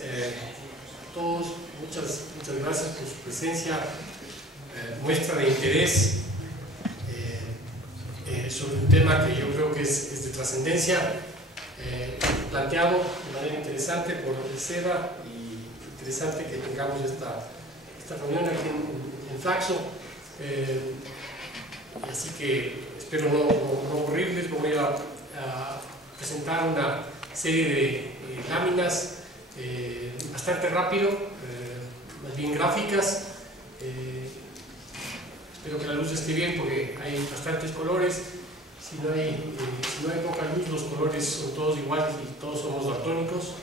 a todos, muchas gracias por su presencia, muestra de interés sobre un tema que yo creo que es de trascendencia, planteado de manera interesante por Seba, y interesante que tengamos esta reunión aquí en Flaxo, así que espero no aburrirles. Voy a presentar una serie de láminas bastante rápido, más bien gráficas. Espero que la luz esté bien porque hay bastantes colores. Si no hay poca luz, los colores son todos iguales y todos somos daltónicos.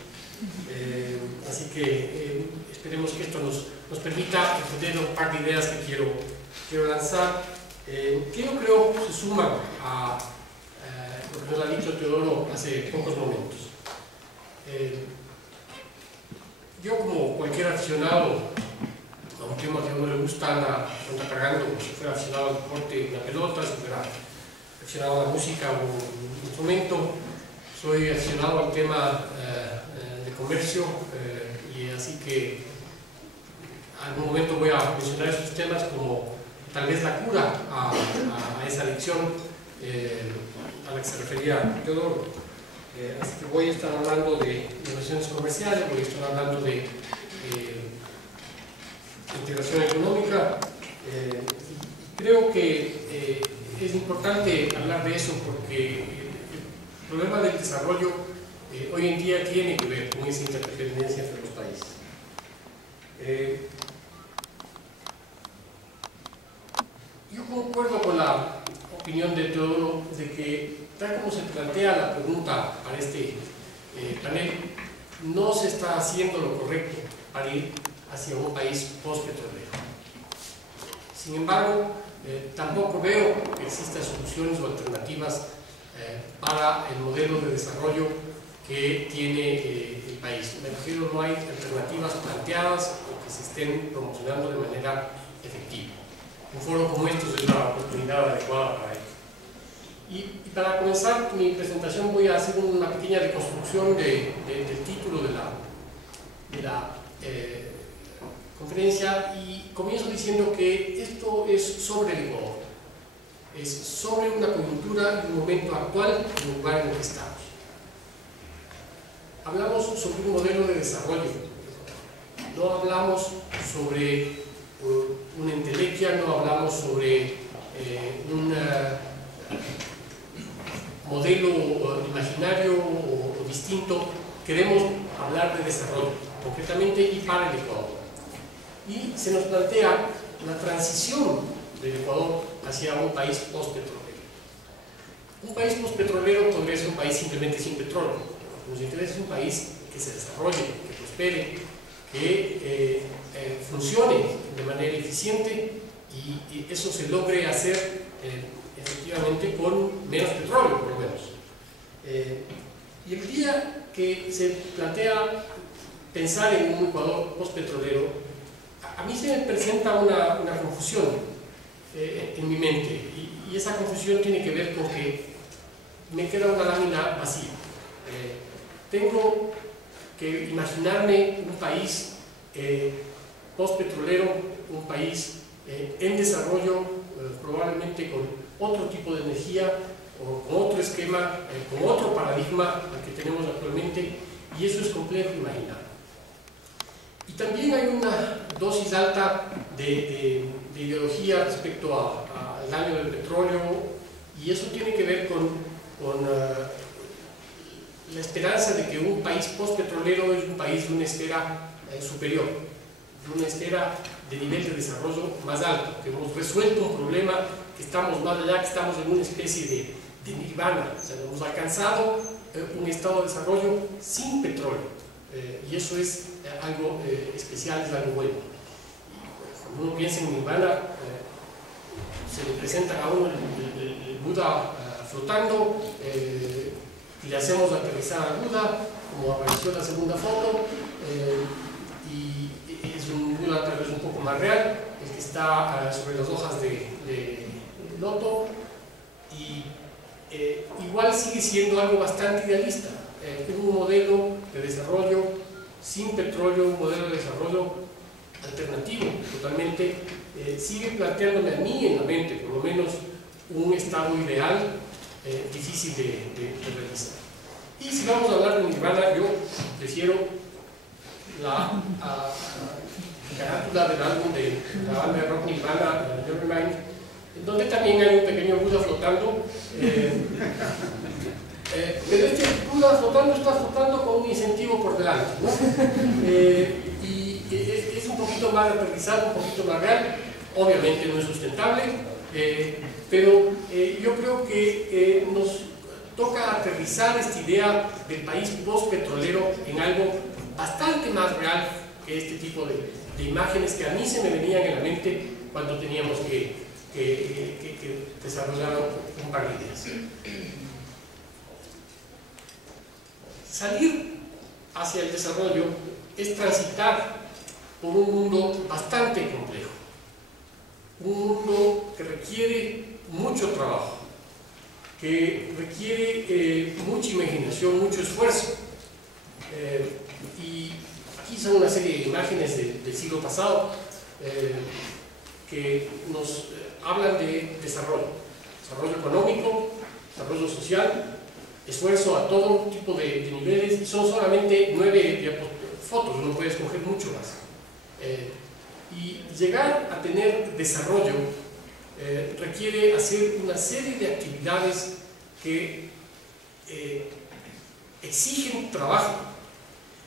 Así que esperemos que esto nos permita entender un par de ideas que quiero lanzar, que yo creo se suman a lo que nos ha dicho Teodoro hace pocos momentos. Yo, como cualquier aficionado a un tema que a uno le gusta, anda cargando, como si fuera aficionado al deporte, una pelota, si fuera aficionado a la música o un instrumento. Soy aficionado al tema de comercio, y así que en algún momento voy a mencionar estos temas como tal vez la cura a esa adicción a la que se refería Teodoro. Así que voy a estar hablando de relaciones comerciales, voy a estar hablando de integración económica. Creo que es importante hablar de eso porque el problema del desarrollo hoy en día tiene que ver con esa interdependencia entre los países. Yo concuerdo con la opinión de Teodoro de que, tal como se plantea la pregunta para este panel, no se está haciendo lo correcto para ir hacia un país postpetrolero. Sin embargo, tampoco veo que existan soluciones o alternativas para el modelo de desarrollo que tiene el país. Me refiero, no hay alternativas planteadas o que se estén promocionando de manera efectiva. Un foro como estos es la oportunidad adecuada para ello. Y para comenzar mi presentación voy a hacer una pequeña reconstrucción del título de la conferencia, y comienzo diciendo que esto es sobre el Ecuador, es sobre una coyuntura y un momento actual en el lugar en el que estamos. Hablamos sobre un modelo de desarrollo, no hablamos sobre una entelequia, no hablamos sobre un modelo imaginario o distinto. Queremos hablar de desarrollo, concretamente y para el Ecuador. Y se nos plantea la transición del Ecuador hacia un país postpetrolero. Un país postpetrolero podría ser un país simplemente sin petróleo. Lo que nos interesa es un país que se desarrolle, que prospere, que funcione de manera eficiente, y eso se logre hacer efectivamente con menos petróleo, por lo menos. Y el día que se plantea pensar en un Ecuador postpetrolero, a mí se me presenta una confusión en mi mente, y esa confusión tiene que ver con que me queda una lámina vacía. Tengo que imaginarme un país postpetrolero, un país en desarrollo, probablemente con otro tipo de energía o con otro esquema, con otro paradigma al que tenemos actualmente, y eso es complejo imaginar. Y también hay una dosis alta de ideología respecto al daño del petróleo, y eso tiene que ver con la esperanza de que un país postpetrolero es un país de una esfera superior, de una esfera de nivel de desarrollo más alto, que hemos resuelto un problema, que estamos más allá, que estamos en una especie de nirvana, o sea, hemos alcanzado un estado de desarrollo sin petróleo, y eso es algo especial, es algo bueno. Y cuando uno piensa en nirvana, se le presenta a uno el Buda flotando, y le hacemos aterrizar al Buda, como apareció en la segunda foto, y es un Buda tal vez un poco más real, el que está sobre las hojas de loto, y igual sigue siendo algo bastante idealista, un modelo de desarrollo sin petróleo, un modelo de desarrollo alternativo, totalmente, sigue planteándome a mí en la mente, por lo menos, un estado ideal difícil de realizar. Y si vamos a hablar de Nirvana, yo prefiero la carátula del álbum de la banda de rock Nirvana, Nevermind, donde también hay un pequeño Buda flotando. Pero este Buda está flotando con un incentivo por delante, ¿no? Y es un poquito más aterrizado, un poquito más real. Obviamente no es sustentable, pero yo creo que nos toca aterrizar esta idea del país post-petrolero en algo bastante más real que este tipo de imágenes que a mí se me venían en la mente cuando teníamos que desarrollar un par de ideas. Salir hacia el desarrollo es transitar por un mundo bastante complejo, un mundo que requiere mucho trabajo, que requiere mucha imaginación, mucho esfuerzo. Y aquí son una serie de imágenes del siglo pasado que nos hablan de desarrollo económico, desarrollo social, esfuerzo a todo tipo de niveles, y son solamente 9 fotos, uno puede escoger mucho más. Y llegar a tener desarrollo requiere hacer una serie de actividades que exigen trabajo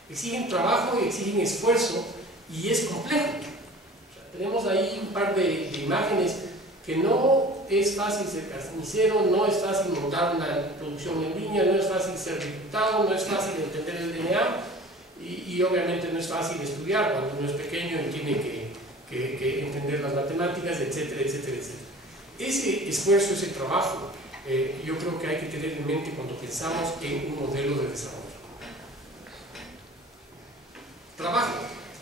y exigen esfuerzo, y es complejo. O sea, tenemos ahí un par de imágenes que no es fácil ser carnicero, no es fácil montar una producción en línea, no es fácil ser diputado, no es fácil entender el DNA, y obviamente no es fácil estudiar cuando uno es pequeño y tiene que entender las matemáticas, etcétera, etcétera, etcétera. Ese esfuerzo, ese trabajo, yo creo que hay que tener en mente cuando pensamos en un modelo de desarrollo.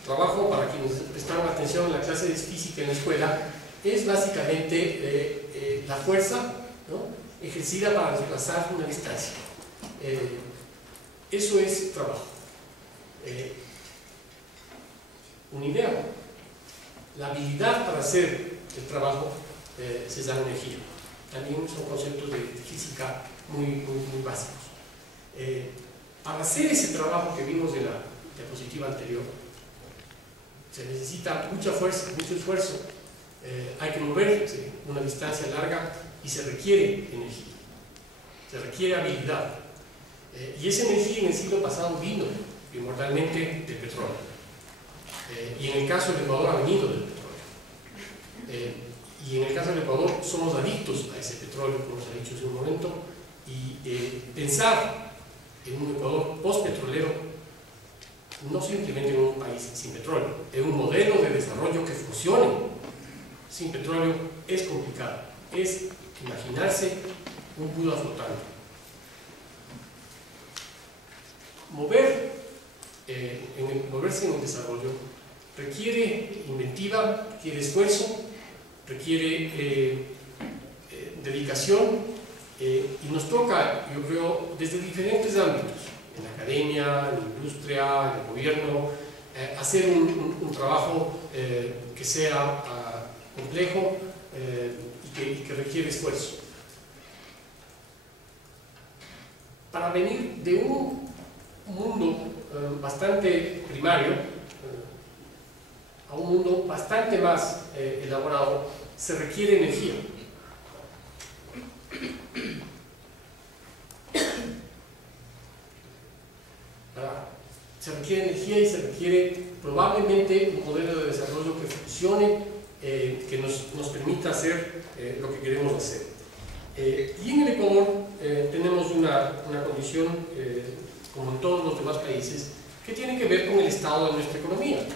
Trabajo, para quienes prestaron atención en la clase de física en la escuela, es básicamente la fuerza, ¿no?, ejercida para desplazar una distancia. Eso es trabajo. Una idea. La habilidad para hacer el trabajo se llama energía. También son conceptos de física muy básicos. Para hacer ese trabajo que vimos en la diapositiva anterior, se necesita mucha fuerza, mucho esfuerzo. Hay que moverse una distancia larga y se requiere energía, se requiere habilidad. Y esa energía en el siglo pasado vino primordialmente del petróleo. Y en el caso del Ecuador ha venido del petróleo. Y en el caso del Ecuador somos adictos a ese petróleo, como se ha dicho hace un momento, y pensar en un Ecuador post-petrolero, no simplemente en un país sin petróleo, en un modelo de desarrollo que funcione sin petróleo, es complicado. Es imaginarse un Buda flotando. Moverse en el desarrollo requiere inventiva, requiere esfuerzo, requiere dedicación, y nos toca, yo creo, desde diferentes ámbitos, en la academia, en la industria, en el gobierno, hacer un trabajo que sea complejo y que requiere esfuerzo. Para venir de un mundo bastante primario a un mundo bastante más elaborado, se requiere energía. Se requiere energía y se requiere probablemente un modelo de desarrollo que funcione, que nos permita hacer lo que queremos hacer. Y en el Ecuador tenemos una condición, como en todos los demás países, que tiene que ver con el estado de nuestra economía.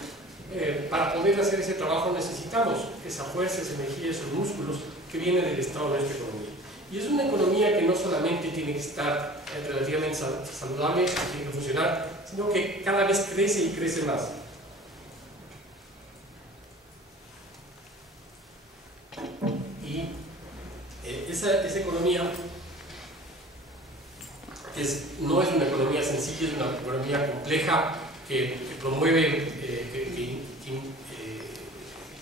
Para poder hacer ese trabajo necesitamos esa fuerza, esa energía, esos músculos que vienen del estado de nuestra economía. Y es una economía que no solamente tiene que estar relativamente saludable, tiene que funcionar, sino que cada vez crece y crece más. Y esa economía no es una economía sencilla, es una economía compleja, que promueve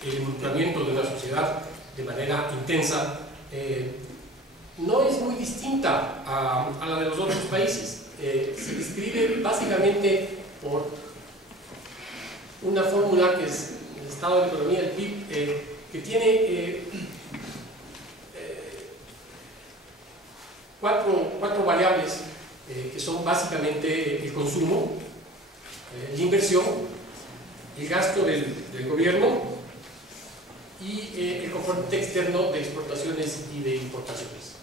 el involucramiento de una sociedad de manera intensa, no es muy distinta a la de los otros países. Se describe básicamente por una fórmula que es el estado de economía del PIB, que tiene cuatro variables que son básicamente el consumo, la inversión, el gasto del gobierno y el componente externo de exportaciones y de importaciones.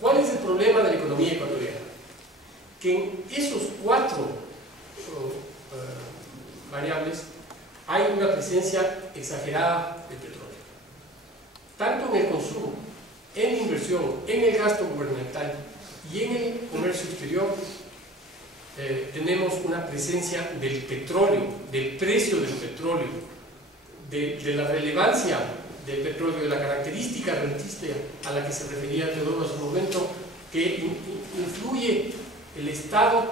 ¿Cuál es el problema de la economía ecuatoriana? Que en esos cuatro variables hay una presencia exagerada de petróleo, tanto en el consumo, en la inversión, en el gasto gubernamental y en el comercio exterior. Tenemos una presencia del petróleo, del precio del petróleo, de la relevancia del petróleo, de la característica rentista a la que se refería Teodoro hace un momento, que influye el estado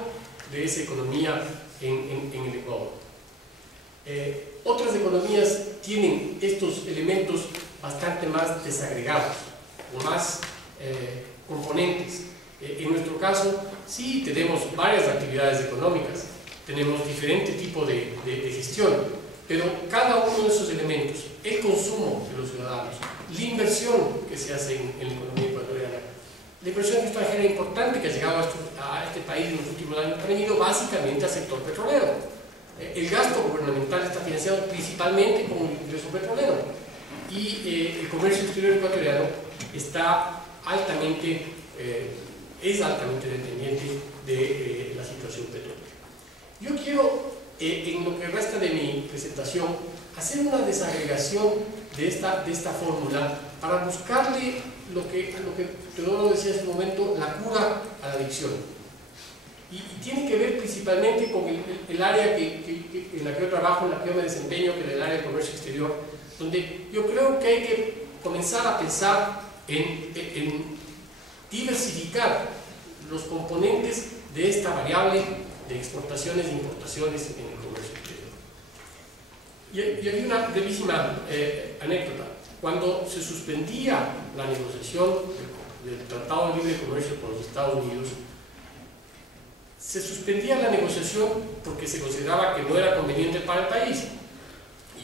de esa economía en el Ecuador. Otras economías tienen estos elementos bastante más desagregados o más componentes. En nuestro caso, sí tenemos varias actividades económicas, tenemos diferente tipo de gestión, pero cada uno de esos elementos, el consumo de los ciudadanos, la inversión que se hace en la economía ecuatoriana, la inversión extranjera importante que ha llegado a este país en los últimos años, ha venido básicamente al sector petrolero. El gasto gubernamental está financiado principalmente con el ingreso petrolero y el comercio exterior ecuatoriano está es altamente dependiente de la situación petrolera. Yo quiero, en lo que resta de mi presentación, hacer una desagregación de esta fórmula para buscarle lo que Teodoro decía hace un momento, la cura a la adicción. Y tiene que ver principalmente con el área en la que yo trabajo, en la que yo me desempeño, que es el área de comercio exterior, donde yo creo que hay que comenzar a pensar en diversificar los componentes de esta variable de exportaciones e importaciones en el comercio exterior. Y hay una brevísima anécdota. Cuando se suspendía la negociación del Tratado de Libre Comercio con los Estados Unidos, se suspendía la negociación porque se consideraba que no era conveniente para el país,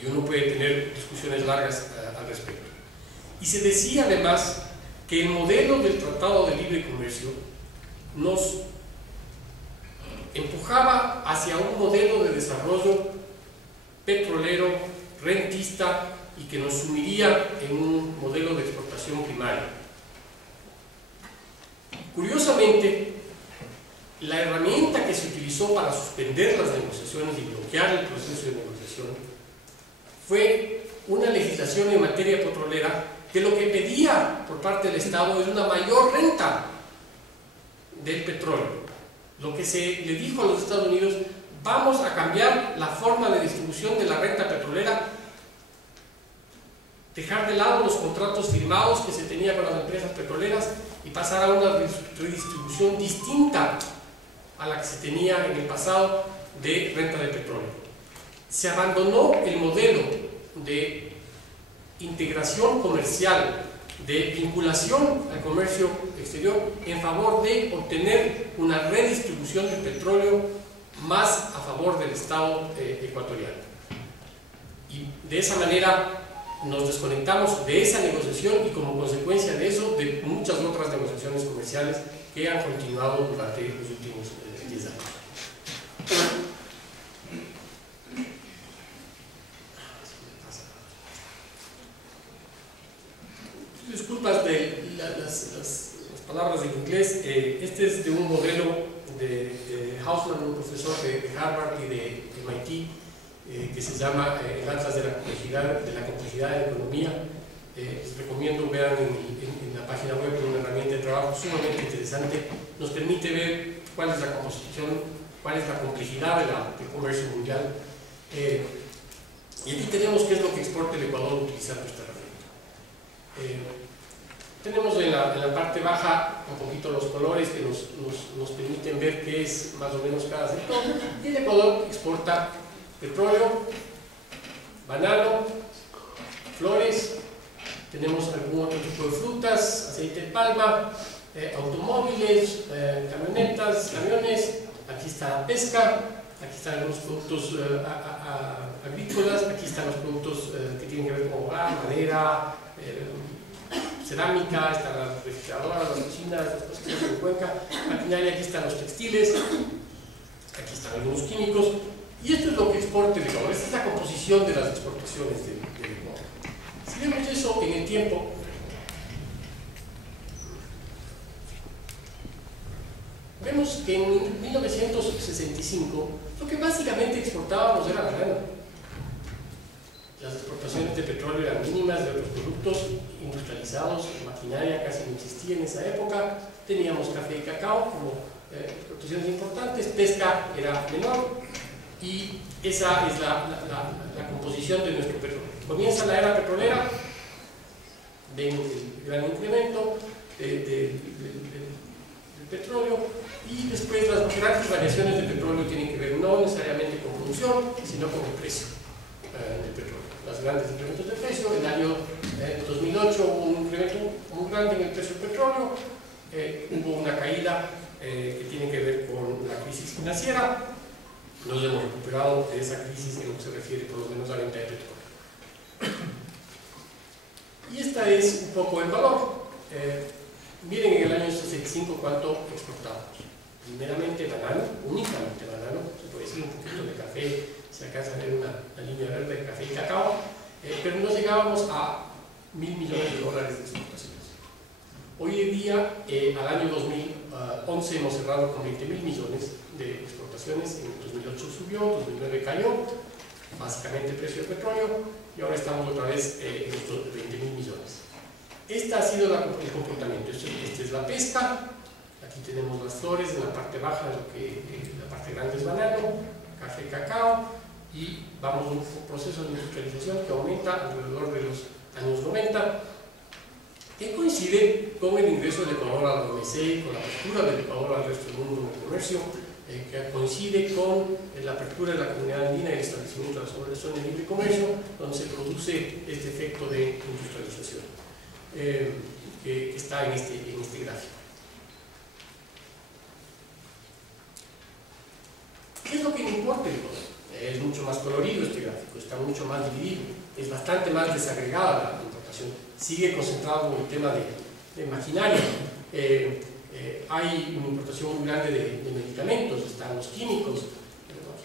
y uno puede tener discusiones largas al respecto. Y se decía además que el modelo del Tratado de Libre Comercio nos empujaba hacia un modelo de desarrollo petrolero, rentista, y que nos sumiría en un modelo de exportación primaria. Curiosamente, la herramienta que se utilizó para suspender las negociaciones y bloquear el proceso de negociación fue una legislación en materia petrolera que lo que pedía por parte del Estado es una mayor renta del petróleo. Lo que se le dijo a los Estados Unidos: vamos a cambiar la forma de distribución de la renta petrolera, dejar de lado los contratos firmados que se tenía con las empresas petroleras y pasar a una redistribución distinta a la que se tenía en el pasado de renta de petróleo. Se abandonó el modelo de integración comercial, de vinculación al comercio exterior, en favor de obtener una redistribución del petróleo más a favor del Estado ecuatoriano. Y de esa manera nos desconectamos de esa negociación y, como consecuencia de eso, de muchas otras negociaciones comerciales que han continuado durante los últimos 10 años. Disculpas de las palabras en inglés. Este es de un modelo de Hausman, un profesor de Harvard y de MIT, que se llama el Atlas de la complejidad de la economía. Les recomiendo, vean en la página web, una herramienta de trabajo sumamente interesante. Nos permite ver cuál es la composición, cuál es la complejidad del comercio mundial. Y aquí tenemos qué es lo que exporta el Ecuador utilizando esta herramienta. Tenemos en la parte baja un poquito los colores que nos permiten ver qué es más o menos cada sector. Y el Ecuador exporta petróleo, banano, flores, tenemos algún otro tipo de frutas, aceite de palma, automóviles, camionetas, camiones, aquí está la pesca, aquí están los productos agrícolas, aquí están los productos que tienen que ver con hogar, madera, cerámica, están las refrigeradoras, las cocinas, las cosas que se hacen en Cuenca, maquinaria, aquí están los textiles, aquí están algunos químicos, y esto es lo que exporta el Ecuador. Esta es la composición de las exportaciones del Ecuador. Si vemos eso en el tiempo, vemos que en 1965 lo que básicamente exportábamos era banano. Las exportaciones de petróleo eran mínimas, de otros productos industrializados, maquinaria casi no existía en esa época, teníamos café y cacao como exportaciones importantes, pesca era menor, y esa es la composición de nuestro petróleo. Comienza la era petrolera, ven el gran incremento del petróleo, y después las grandes variaciones de petróleo tienen que ver no necesariamente con producción, sino con el precio del petróleo. Los grandes incrementos de precio, en el año 2008 hubo un incremento muy grande en el precio del petróleo, hubo una caída que tiene que ver con la crisis financiera. Nos hemos recuperado de esa crisis en lo que se refiere por lo menos a la venta de petróleo. Y esta es un poco el valor. Miren en el año 65 cuánto exportamos. Primeramente banano, únicamente banano, se puede decir un poquito de café, se alcanza a ver una línea verde de café y cacao, pero no llegábamos a $1.000 millones de exportaciones. Hoy en día, al año 2011 hemos cerrado con 20.000 millones de exportaciones, en 2008 subió, 2009 cayó, básicamente el precio del petróleo, y ahora estamos otra vez en estos 20.000 millones. Este ha sido el comportamiento. Esta es la pesca, aquí tenemos las flores, en la parte baja, la parte grande es banano, café y cacao, y vamos a un proceso de industrialización que aumenta alrededor de los años 90, que coincide con el ingreso del Ecuador a la OMC, con la apertura del Ecuador al resto del mundo en el comercio, que coincide con la apertura de la comunidad andina y el establecimiento de las organizaciones de libre comercio, donde se produce este efecto de industrialización que está en este gráfico. ¿Qué es lo que importa el Ecuador? Es mucho más colorido este gráfico, está mucho más dividido, es bastante más desagregada la importación, sigue concentrado en el tema de maquinaria. Hay una importación muy grande de medicamentos, están los químicos,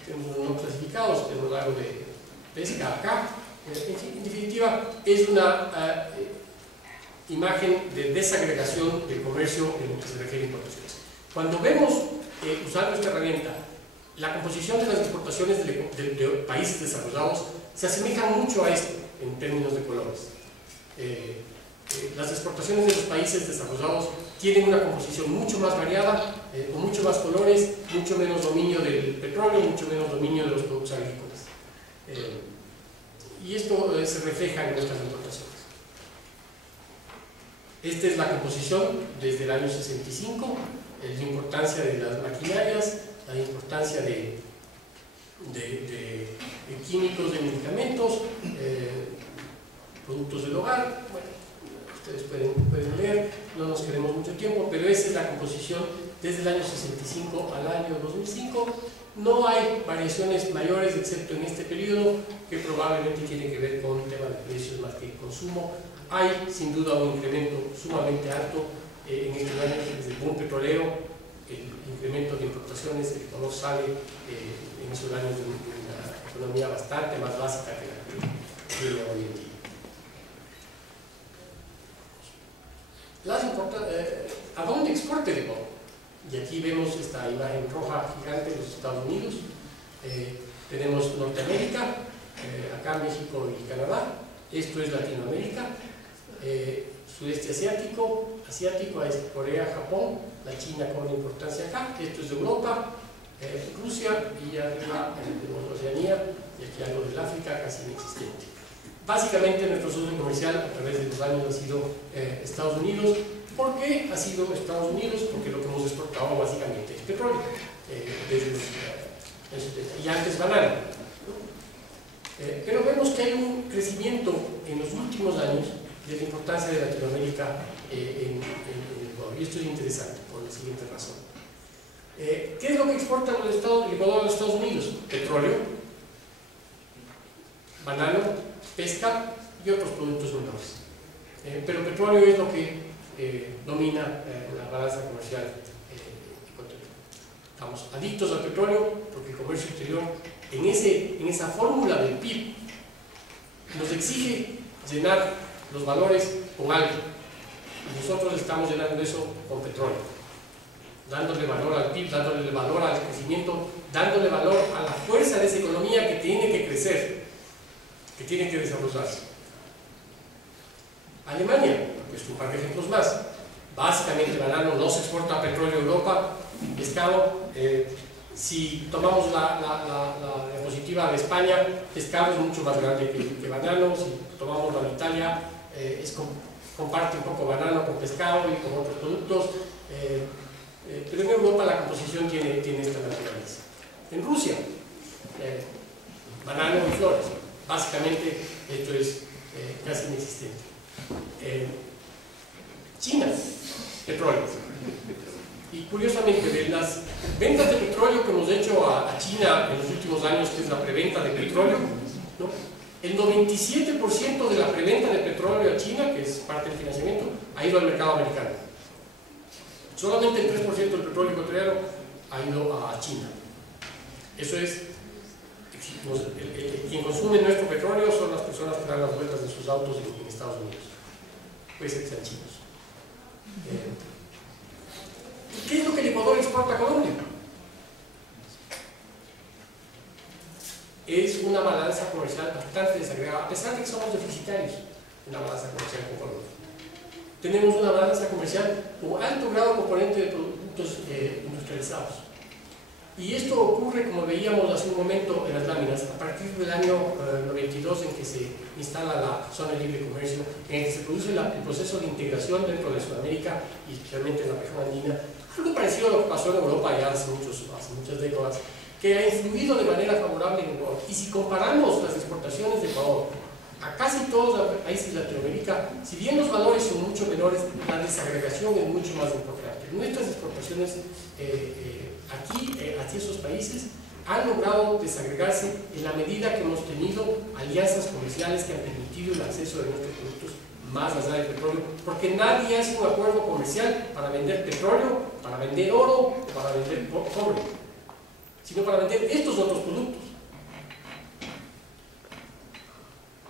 tenemos no clasificados, tenemos algo de pesca acá. En definitiva, es una imagen de desagregación del comercio en lo que se refiere a importaciones. Cuando vemos, usando esta herramienta, la composición de las exportaciones de países desarrollados se asemeja mucho a esto en términos de colores. Las exportaciones de los países desarrollados tienen una composición mucho más variada, con mucho más colores, mucho menos dominio del petróleo, mucho menos dominio de los productos agrícolas. Y esto se refleja en nuestras importaciones. Esta es la composición desde el año 65, la importancia de las maquinarias, la importancia de químicos, de medicamentos, productos del hogar. Bueno, ustedes pueden leer, no nos quedemos mucho tiempo, pero esa es la composición desde el año 65 al año 2005. No hay variaciones mayores excepto en este periodo, que probablemente tiene que ver con el tema de precios más que consumo. Hay sin duda un incremento sumamente alto en estos años desde el boom petrolero. El incremento de importaciones, el Ecuador sale en esos años de una economía bastante más básica que la que tiene hoy en día. ¿A dónde exporta el Ecuador? Y aquí vemos esta imagen roja gigante de los Estados Unidos. Tenemos Norteamérica, acá México y Canadá. Esto es Latinoamérica. Sudeste asiático es Corea, Japón, la China con importancia acá, esto es de Europa, Rusia, y arriba tenemos Oceanía, y aquí algo del África casi inexistente. Básicamente nuestro socio comercial a través de los años ha sido Estados Unidos, ¿Por qué ha sido Estados Unidos? Porque lo que hemos exportado básicamente es petróleo, desde los 70, y antes banano, ¿no? Pero vemos que hay un crecimiento en los últimos años de la importancia de Latinoamérica en el Ecuador, y esto es interesante por la siguiente razón. ¿Qué es lo que exporta el Ecuador a los Estados Unidos? Petróleo, banano, pesca y otros productos menores. Pero petróleo es lo que domina la balanza comercial ecuatoriana. Estamos adictos al petróleo porque el comercio exterior en esa fórmula del PIB nos exige llenar los valores con algo, y nosotros estamos llenando eso con petróleo, dándole valor al PIB, dándole valor al crecimiento, dándole valor a la fuerza de esa economía que tiene que crecer, que tiene que desarrollarse. Alemania, pues un par de ejemplos más. Básicamente banano, no se exporta petróleo a Europa, pescado. Si tomamos la diapositiva de España, pescado es mucho más grande que banano. Si tomamos la de Italia, comparte un poco banano con pescado y con otros productos. Pero en Europa la composición tiene esta naturaleza. En Rusia, banano y flores. Básicamente esto es casi inexistente. China, petróleo. Y curiosamente, de las ventas de petróleo que hemos hecho a China en los últimos años, que es la preventa de petróleo, ¿no? El 97% de la preventa de petróleo a China, que es parte del financiamiento, ha ido al mercado americano. Solamente el 3% del petróleo ecuatoriano ha ido a China. Eso es, quien consume nuestro petróleo son las personas que dan las vueltas de sus autos en Estados Unidos. Puede ser que sean chinos. ¿Qué es lo que el Ecuador exporta a Colombia? Es una balanza comercial bastante desagregada, a pesar de que somos deficitarios en la balanza comercial con Colombia. Tenemos una balanza comercial con alto grado de componente de productos industrializados. Y esto ocurre, como veíamos hace un momento en las láminas, a partir del año 92, en que se instala la zona de libre comercio, en que se produce el proceso de integración dentro de Sudamérica y especialmente en la región andina, algo parecido a lo que pasó en Europa ya hace muchas décadas, que ha influido de manera favorable en Ecuador. Y si comparamos las exportaciones de Ecuador a casi todos los países de Latinoamérica, si bien los valores son mucho menores, la desagregación es mucho más importante. Nuestras exportaciones hacia esos países han logrado desagregarse en la medida que hemos tenido alianzas comerciales que han permitido el acceso de nuestros productos más allá del petróleo, porque nadie hace un acuerdo comercial para vender petróleo, para vender oro o para vender cobre, sino para vender estos otros productos.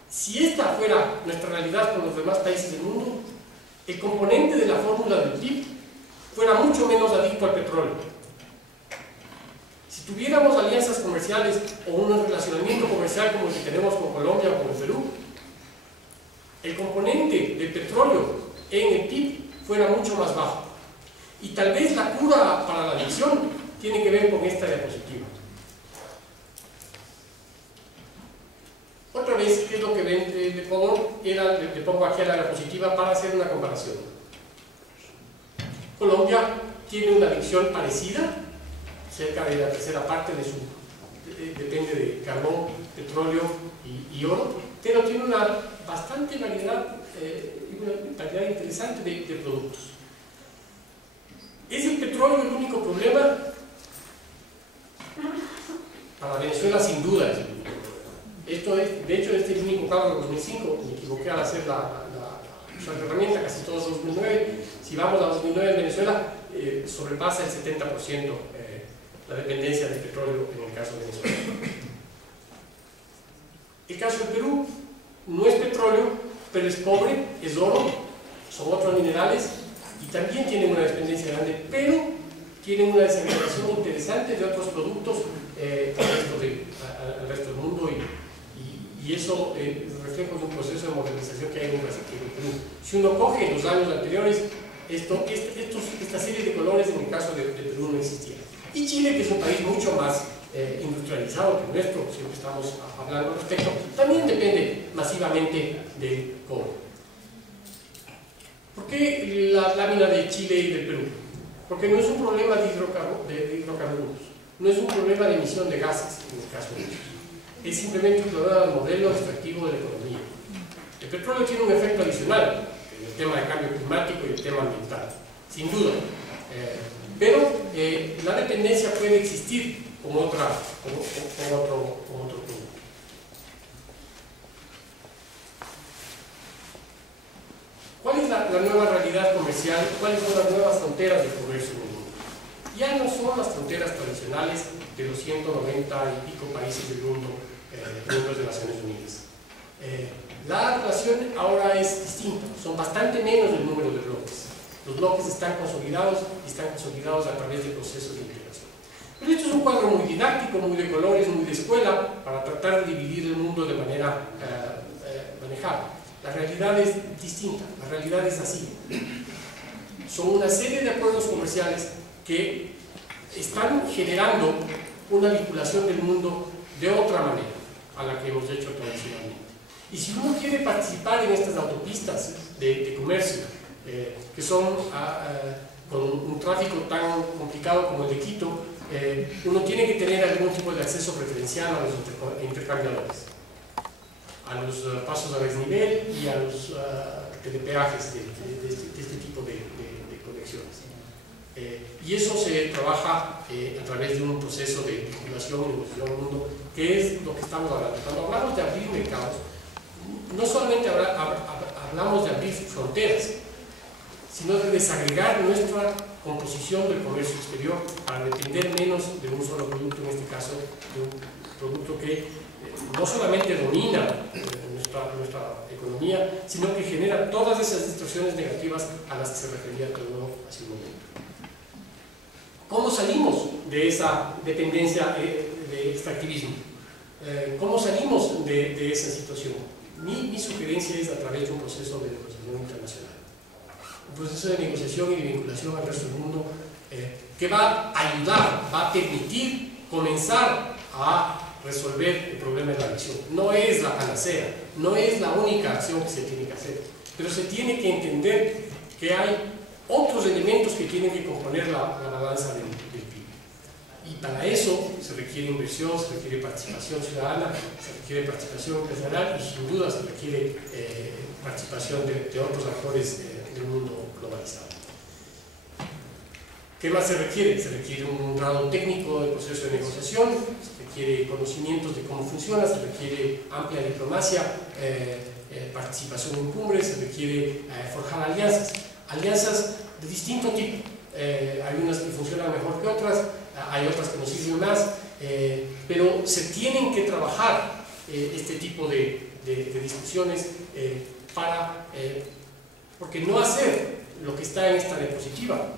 Si esta fuera nuestra realidad con los demás países del mundo, el componente de la fórmula del PIB fuera mucho menos adicto al petróleo. Si tuviéramos alianzas comerciales o un relacionamiento comercial como el que tenemos con Colombia o con el Perú, el componente del petróleo en el PIB fuera mucho más bajo. Y tal vez la cura para la adicción tiene que ver con esta diapositiva. Otra vez, ¿qué es lo que ven del Ecuador? Le pongo aquí a la diapositiva para hacer una comparación. Colombia tiene una adicción parecida, cerca de la tercera parte de depende de carbón, petróleo y oro, pero tiene una bastante variedad, una variedad interesante de productos. ¿Es el petróleo el único problema? Para Venezuela, sin duda es el único problema. Esto es, de hecho, este es el único caso de 2005, me equivoqué al hacer la herramienta, casi todo es 2009. Si vamos a 2009 en Venezuela, sobrepasa el 70% la dependencia del petróleo en el caso de Venezuela. El caso del Perú no es petróleo, pero es cobre, es oro, son otros minerales y también tienen una dependencia grande, pero tienen una desagregación interesante de otros productos al resto del mundo y eso es reflejo de un proceso de modernización que hay en el Perú. Si uno coge los años anteriores, esta serie de colores en el caso de Perú no existía. Y Chile, que es un país mucho más industrializado que el nuestro, siempre estamos hablando al respecto, también depende masivamente del cobre. ¿Por qué la lámina de Chile y del Perú? Porque no es un problema de hidrocarburos, no es un problema de emisión de gases, en el caso de ellos. Es simplemente un problema del modelo extractivo de la economía. El petróleo tiene un efecto adicional, el tema de cambio climático y el tema ambiental, sin duda. Pero la dependencia puede existir con otro punto. ¿Cuál es la nueva realidad comercial? ¿Cuáles son las nuevas fronteras del comercio en el mundo? Ya no son las fronteras tradicionales de los 190 y pico países del mundo, miembros de Naciones Unidas. La relación ahora es distinta, son bastante menos el número de bloques. Los bloques están consolidados y están consolidados a través de procesos de integración. Pero esto es un cuadro muy didáctico, muy de colores, muy de escuela, para tratar de dividir el mundo de manera manejable. La realidad es distinta, la realidad es así. Son una serie de acuerdos comerciales que están generando una vinculación del mundo de otra manera a la que hemos hecho tradicionalmente. Y si uno quiere participar en estas autopistas de comercio, que son con un tráfico tan complicado como el de Quito, uno tiene que tener algún tipo de acceso preferencial a los intercambiadores, a los pasos a desnivel y a los telepeajes de este tipo de conexiones. Y eso se trabaja a través de un proceso de vinculación y negociación al mundo, que es lo que estamos hablando. Cuando hablamos de abrir mercados, no solamente hablamos de abrir fronteras, sino de desagregar nuestra composición del comercio exterior para depender menos de un solo producto, en este caso de un producto que no solamente domina nuestra economía, sino que genera todas esas distorsiones negativas a las que se refería todo hace un momento. ¿Cómo salimos de esa dependencia de extractivismo? ¿Cómo salimos de esa situación? Mi sugerencia es a través de un proceso de negociación internacional. Un proceso de negociación y de vinculación al resto del mundo que va a ayudar, va a permitir comenzar a resolver el problema de la adicción. No es la panacea, no es la única acción que se tiene que hacer, pero se tiene que entender que hay otros elementos que tienen que componer la balanza del PIB. Y para eso se requiere inversión, se requiere participación ciudadana, se requiere participación empresarial y sin duda se requiere participación de otros actores del mundo globalizado. ¿Qué más se requiere? Se requiere un grado técnico del proceso de negociación, se requiere conocimientos de cómo funciona, se requiere amplia diplomacia, participación en cumbres, se requiere forjar alianzas de distinto tipo. Hay unas que funcionan mejor que otras, hay otras que nos sirven más, pero se tienen que trabajar este tipo de discusiones porque no hacer lo que está en esta diapositiva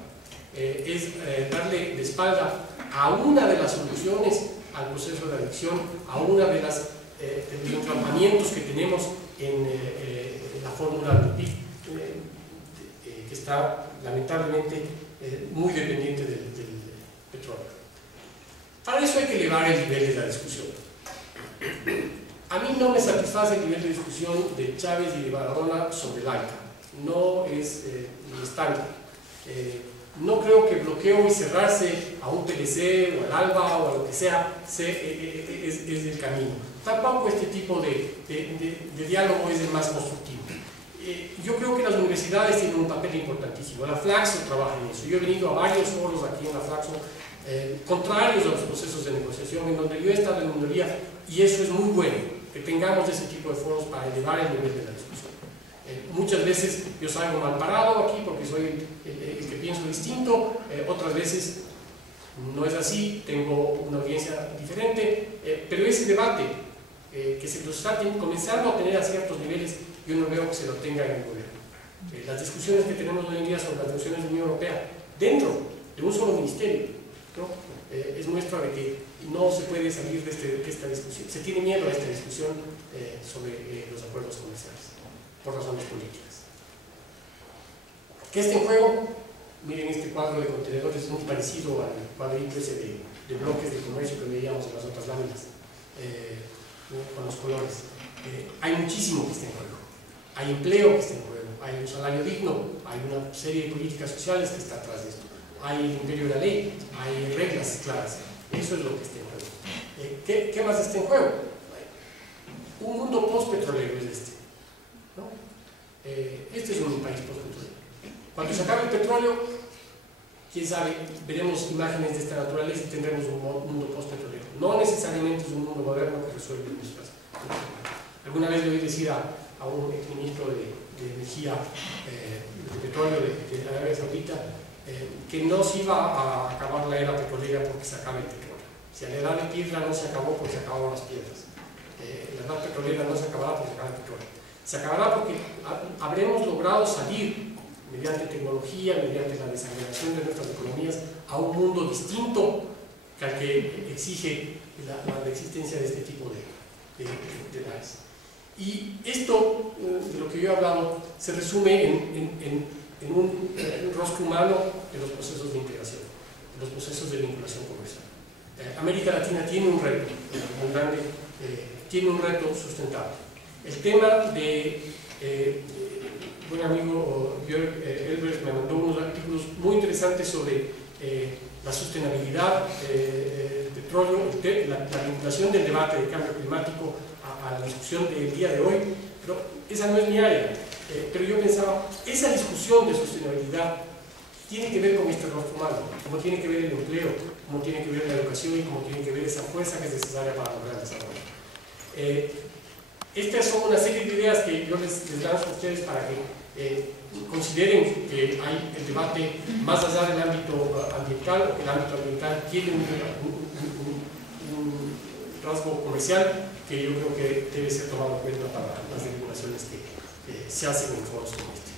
es darle de espalda a una de las soluciones al proceso de adicción, a una de los entrampamientos que tenemos en la fórmula del PIB, que está lamentablemente muy dependiente del petróleo. Para eso hay que elevar el nivel de la discusión. A mí no me satisface el nivel de discusión de Chávez y de Maradona sobre el AICA. No es mi estándar. No creo que bloqueo y cerrarse a un TLC o al ALBA o a lo que sea es el camino. Tampoco este tipo de diálogo es el más constructivo. Yo creo que las universidades tienen un papel importantísimo. La Flaxo trabaja en eso. Yo he venido a varios foros aquí en la Flaxo contrarios a los procesos de negociación, en donde yo he estado en minoría, y eso es muy bueno, que tengamos ese tipo de foros para elevar el nivel de la discusión. Muchas veces yo salgo mal parado aquí porque soy el que pienso distinto, otras veces no es así, tengo una audiencia diferente, pero ese debate que se lo está comenzando a tener a ciertos niveles, yo no veo que se lo tenga en el gobierno. Las discusiones que tenemos hoy en día sobre las funciones de la Unión Europea dentro de un solo ministerio, ¿no? Es muestra de que no se puede salir de esta discusión. Se tiene miedo a esta discusión sobre los acuerdos comerciales por razones políticas. ¿Qué está en juego? Miren, este cuadro de contenedores es muy parecido al cuadrito ese de bloques de comercio que veíamos en las otras láminas, con los colores. Hay muchísimo que está en juego. hay empleo que está en juego, hay un salario digno, hay una serie de políticas sociales que está atrás de esto, hay el imperio de la ley, hay reglas claras. Eso es lo que está en juego. ¿Qué más está en juego? Un mundo post-petrolero es este, ¿no? Este es un país post-petrolero. Cuando se acabe el petróleo, quién sabe, veremos imágenes de esta naturaleza y tendremos un mundo post-petrolero. No necesariamente es un mundo moderno que resuelve nuestras problemas. Alguna vez le oí decir a un exministro de energía, de petróleo de Arabia Saudita, que no se iba a acabar la era petrolera porque se acabe el petróleo. Si a la edad de piedra no se acabó porque se acabaron las piedras. La edad petrolera no se acabará porque se acaba el petróleo. Se acabará porque habremos logrado salir mediante tecnología, mediante la desaceleración de nuestras economías, a un mundo distinto que al que exige la existencia de este tipo de áreas. Y esto, de lo que yo he hablado, se resume en un rostro humano de los procesos de integración, de los procesos de vinculación comercial. América Latina tiene un reto muy grande, tiene un reto sustentable. El tema de buen amigo Jörg Elbers me mandó unos artículos muy interesantes sobre la sostenibilidad del petróleo, la vinculación del debate del cambio climático a la discusión del día de hoy, pero esa no es mi área. Pero yo pensaba, esa discusión de sostenibilidad tiene que ver con este rostro humano, como tiene que ver el empleo, como tiene que ver la educación y como tiene que ver esa fuerza que es necesaria para lograr el desarrollo. Estas son una serie de ideas que yo les lanzo a ustedes para que consideren que hay el debate más allá del ámbito ambiental, o que el ámbito ambiental tiene un rasgo comercial que yo creo que debe ser tomado en cuenta para las regulaciones que se hacen en foros como este.